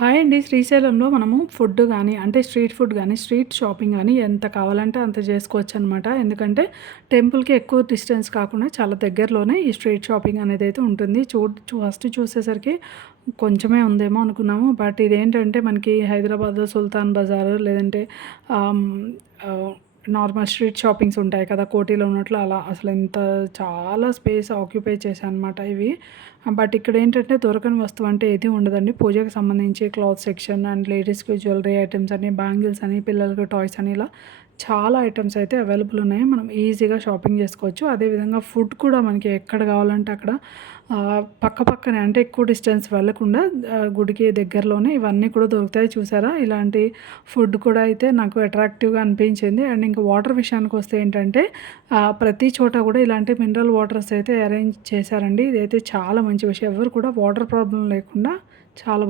Hi అండి. శ్రీశైలంలో మనము ఫుడ్ గానీ, అంటే స్ట్రీట్ ఫుడ్ గానీ, స్ట్రీట్ షాపింగ్ గానీ ఎంత కావాలంటే అంత చేసుకోవచ్చనమాట. ఎందుకంటే టెంపుల్‌కి ఎక్కువ డిస్టెన్స్ కాకుండా చాలా దగ్గరలోనే ఈ స్ట్రీట్ షాపింగ్ అనేదైతే ఉంటుంది. ఫస్ట్ చూసేసరికి కొంచెమే ఉందేమో అనుకున్నాము. బట్ ఇదేంటంటే మనకి హైదరాబాద్‌లో సుల్తాన్ బజార్ లేదంటే ఆహ్, హ్మ్, ఆహ్, నార్మల్ స్ట్రీట్ షాపింగ్స్ ఉంటాయి కదా! కోటిలో ఉన్నట్లు అలా అసలు ఇంత చాలా స్పేస్ ఆక్యుపై చేశాయన్నమాట ఇవి. బట్ ఇక్కడేంటంటే దొరకని వస్తువు అంటే ఏది ఉండదండి. పూజకి సంబంధించి క్లాత్ సెక్షన్ అండ్ లేడీస్‌కి జ్యువెలరీ ఐటెమ్స్ అని, బ్యాంగిల్స్ అని, పిల్లలకి టాయ్స్ అని ఇలా చాలా ఐటెమ్స్ అయితే అవైలబుల్ ఉన్నాయి. మనం ఈజీగా షాపింగ్ చేసుకోవచ్చు. అదేవిధంగా ఫుడ్ కూడా మనకి ఎక్కడ కావాలంటే అక్కడ పక్కపక్కనే అంటే ఎక్కువ డిస్టెన్స్ వెళ్ళకుండా గుడికి దగ్గరలోనే ఇవన్నీ కూడా దొరుకుతాయి. చూసారా? ఇలాంటి ఫుడ్ కూడా అయితే నాకు అట్రాక్టివ్‌గా అనిపించింది. అండ్ ఇంకా వాటర్ విషయానికొస్తే ఏంటంటే ప్రతి చోట కూడా ఇలాంటి మినరల్ వాటర్స్ అయితే అరేంజ్ చేశారండి. ఇదైతే చాలా మంచి విషయం. ఎవరు కూడా వాటర్ ప్రాబ్లమ్ లేకుండా చాలా